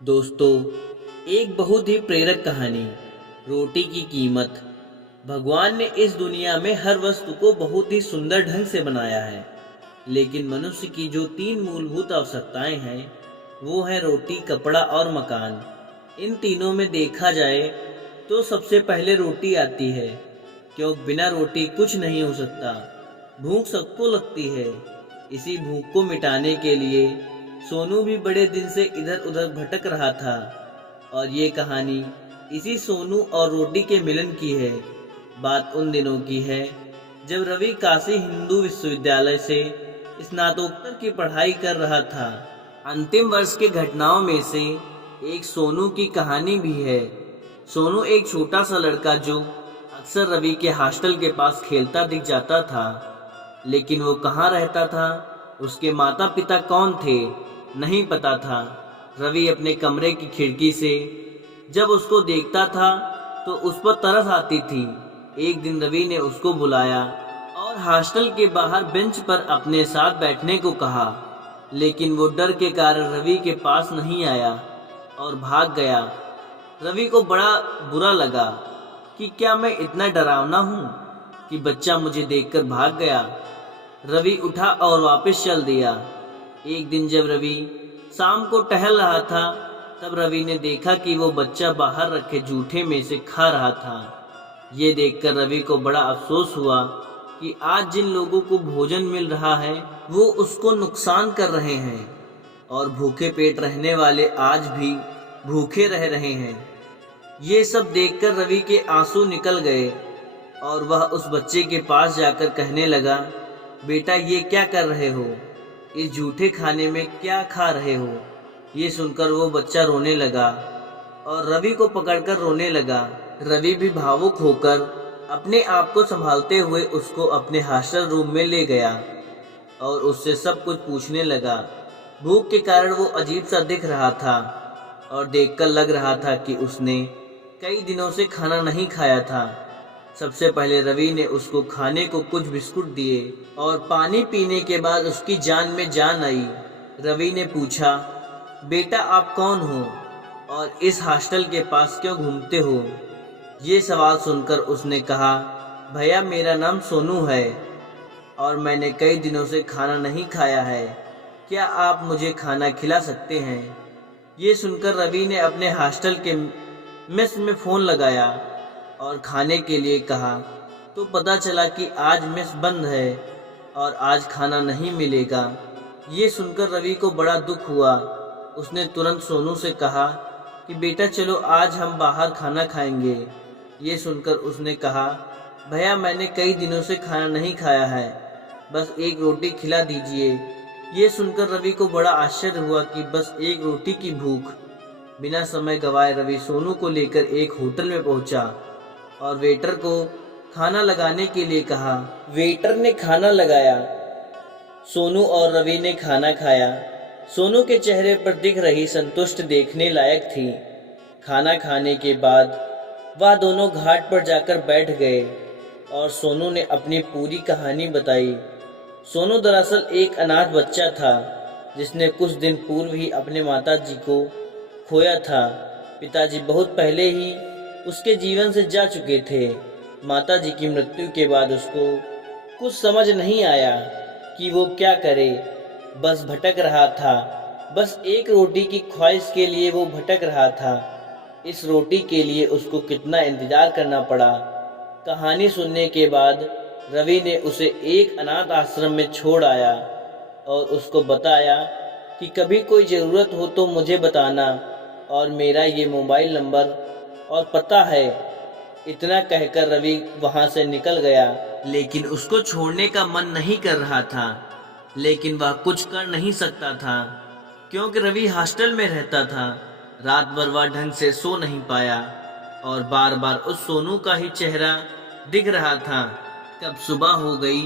दोस्तों, एक बहुत ही प्रेरक कहानी। रोटी की कीमत। भगवान ने इस दुनिया में हर वस्तु को बहुत ही सुंदर ढंग से बनाया है, लेकिन मनुष्य की जो तीन मूलभूत आवश्यकताएं हैं वो हैं रोटी, कपड़ा और मकान। इन तीनों में देखा जाए तो सबसे पहले रोटी आती है, क्योंकि बिना रोटी कुछ नहीं हो सकता। भूख सबको लगती है। इसी भूख को मिटाने के लिए सोनू भी बड़े दिन से इधर उधर भटक रहा था। और ये कहानी इसी सोनू और रोटी के मिलन की है। बात उन दिनों की है जब रवि काशी हिंदू विश्वविद्यालय से स्नातकोत्तर की पढ़ाई कर रहा था। अंतिम वर्ष के घटनाओं में से एक सोनू की कहानी भी है। सोनू एक छोटा सा लड़का जो अक्सर रवि के हॉस्टल के पास खेलता दिख जाता था, लेकिन वो कहाँ रहता था, उसके माता पिता कौन थे, नहीं पता था। रवि अपने कमरे की खिड़की से जब उसको देखता था तो उस पर तरस आती थी। एक दिन रवि ने उसको बुलाया और हॉस्टल के बाहर बेंच पर अपने साथ बैठने को कहा, लेकिन वो डर के कारण रवि के पास नहीं आया और भाग गया। रवि को बड़ा बुरा लगा कि क्या मैं इतना डरावना हूँ कि बच्चा मुझे देखकर भाग गया। रवि उठा और वापस चल दिया। एक दिन जब रवि शाम को टहल रहा था, तब रवि ने देखा कि वो बच्चा बाहर रखे जूठे में से खा रहा था। ये देखकर रवि को बड़ा अफसोस हुआ कि आज जिन लोगों को भोजन मिल रहा है वो उसको नुकसान कर रहे हैं, और भूखे पेट रहने वाले आज भी भूखे रह रहे हैं। ये सब देखकर रवि के आंसू निकल गए और वह उस बच्चे के पास जाकर कहने लगा, बेटा ये क्या कर रहे हो, इस जूठे खाने में क्या खा रहे हो। ये सुनकर वो बच्चा रोने लगा और रवि को पकड़कर रोने लगा। रवि भी भावुक होकर अपने आप को संभालते हुए उसको अपने हॉस्टल रूम में ले गया और उससे सब कुछ पूछने लगा। भूख के कारण वो अजीब सा दिख रहा था और देखकर लग रहा था कि उसने कई दिनों से खाना नहीं खाया था। सबसे पहले रवि ने उसको खाने को कुछ बिस्कुट दिए और पानी पीने के बाद उसकी जान में जान आई। रवि ने पूछा, बेटा आप कौन हो और इस हॉस्टल के पास क्यों घूमते हो। ये सवाल सुनकर उसने कहा, भैया मेरा नाम सोनू है और मैंने कई दिनों से खाना नहीं खाया है, क्या आप मुझे खाना खिला सकते हैं। ये सुनकर रवि ने अपने हॉस्टल के मेस में फ़ोन लगाया और खाने के लिए कहा, तो पता चला कि आज मेस बंद है और आज खाना नहीं मिलेगा। ये सुनकर रवि को बड़ा दुख हुआ। उसने तुरंत सोनू से कहा कि बेटा चलो आज हम बाहर खाना खाएंगे। ये सुनकर उसने कहा, भैया मैंने कई दिनों से खाना नहीं खाया है, बस एक रोटी खिला दीजिए। ये सुनकर रवि को बड़ा आश्चर्य हुआ कि बस एक रोटी की भूख। बिना समय गवाए रवि सोनू को लेकर एक होटल में पहुंचा और वेटर को खाना लगाने के लिए कहा। वेटर ने खाना लगाया। सोनू और रवि ने खाना खाया। सोनू के चेहरे पर दिख रही संतुष्ट देखने लायक थी। खाना खाने के बाद वह दोनों घाट पर जाकर बैठ गए और सोनू ने अपनी पूरी कहानी बताई। सोनू दरअसल एक अनाथ बच्चा था जिसने कुछ दिन पूर्व ही अपने माताजी को खोया था। पिताजी बहुत पहले ही उसके जीवन से जा चुके थे। माताजी की मृत्यु के बाद उसको कुछ समझ नहीं आया कि वो क्या करे, बस भटक रहा था। बस एक रोटी की ख्वाहिश के लिए वो भटक रहा था। इस रोटी के लिए उसको कितना इंतजार करना पड़ा। कहानी सुनने के बाद रवि ने उसे एक अनाथ आश्रम में छोड़ आया और उसको बताया कि कभी कोई ज़रूरत हो तो मुझे बताना और मेरा ये मोबाइल नंबर और पता है। इतना कहकर रवि वहाँ से निकल गया, लेकिन उसको छोड़ने का मन नहीं कर रहा था। लेकिन वह कुछ कर नहीं सकता था क्योंकि रवि हॉस्टल में रहता था। रात भर वह ढंग से सो नहीं पाया और बार बार उस सोनू का ही चेहरा दिख रहा था। कब सुबह हो गई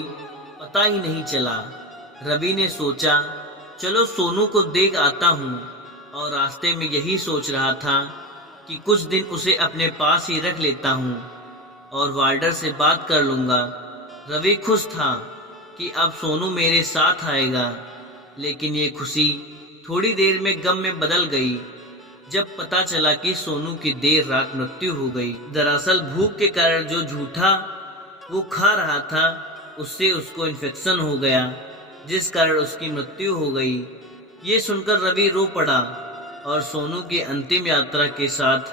पता ही नहीं चला। रवि ने सोचा चलो सोनू को देख आता हूँ, और रास्ते में यही सोच रहा था कि कुछ दिन उसे अपने पास ही रख लेता हूँ और वार्डर से बात कर लूँगा। रवि खुश था कि अब सोनू मेरे साथ आएगा, लेकिन ये खुशी थोड़ी देर में गम में बदल गई जब पता चला कि सोनू की देर रात मृत्यु हो गई। दरअसल भूख के कारण जो झूठा वो खा रहा था उससे उसको इन्फेक्शन हो गया, जिस कारण उसकी मृत्यु हो गई। ये सुनकर रवि रो पड़ा और सोनू की अंतिम यात्रा के साथ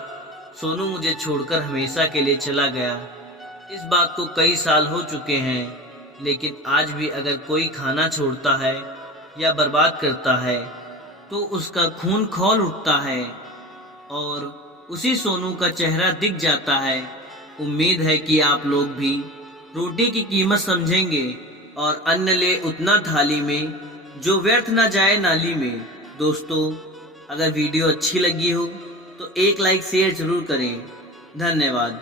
सोनू मुझे छोड़कर हमेशा के लिए चला गया। इस बात को कई साल हो चुके हैं, लेकिन आज भी अगर कोई खाना छोड़ता है या बर्बाद करता है तो उसका खून खौल उठता है और उसी सोनू का चेहरा दिख जाता है। उम्मीद है कि आप लोग भी रोटी की कीमत समझेंगे और अन्न ले उतना थाली में जो व्यर्थ ना जाए नाली में। दोस्तों, अगर वीडियो अच्छी लगी हो तो एक लाइक शेयर जरूर करें। धन्यवाद।